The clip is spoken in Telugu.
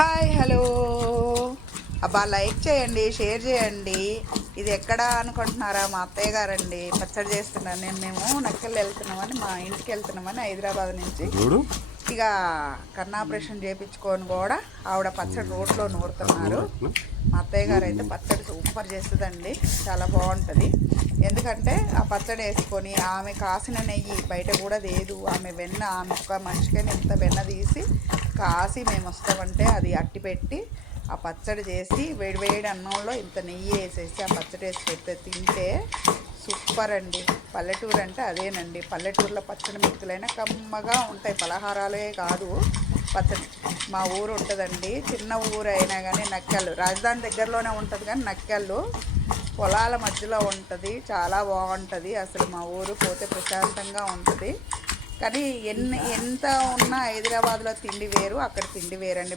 హాయ్ హలో అబ్బా, లైక్ చేయండి, షేర్ చేయండి. ఇది ఎక్కడ అనుకుంటున్నారా? మా అత్తయ్య గారండి పచ్చడి చేస్తున్నాను. మేము నక్కలు వెళ్తున్నామని, మా ఇంటికి వెళ్తున్నామని హైదరాబాద్ నుంచి. ఇక కన్నాపరేషన్ చేయించుకొని కూడా ఆవిడ పచ్చడి రోడ్లో నూరుతున్నారు. మా అత్తయ్య గారు అయితే పచ్చడి సూపర్ చేస్తుందండి, చాలా బాగుంటుంది. ఎందుకంటే ఆ పచ్చడి వేసుకొని ఆమె కాసిన నెయ్యి బయట కూడా లేదు. ఆమె వెన్న, ఆమె ఒక మనిషికైనా ఇంత వెన్న తీసి కాసి మేము వస్తామంటే అది అట్టి పెట్టి ఆ పచ్చడి చేసి వేడివేడి అన్నంలో ఇంత నెయ్యి వేసేసి ఆ పచ్చడి వేసి పెడితే తింటే సూపర్ అండి. పల్లెటూరు అంటే అదేనండి. పల్లెటూరులో పచ్చడి మిక్కులైనా కమ్మగా ఉంటాయి, పలహారాలే కాదు పచ్చడి. మా ఊరు ఉంటుందండి, చిన్న ఊరు అయినా కానీ నక్కలు రాజధాని దగ్గరలోనే ఉంటుంది, కానీ నక్కలు పొలాల మధ్యలో ఉంటుంది. చాలా బాగుంటుంది అసలు. మా ఊరు పోతే ప్రశాంతంగా ఉంటుంది. కానీ ఎంత ఉన్నా హైదరాబాద్లో తిండి వేరు, అక్కడ తిండి వేరండి.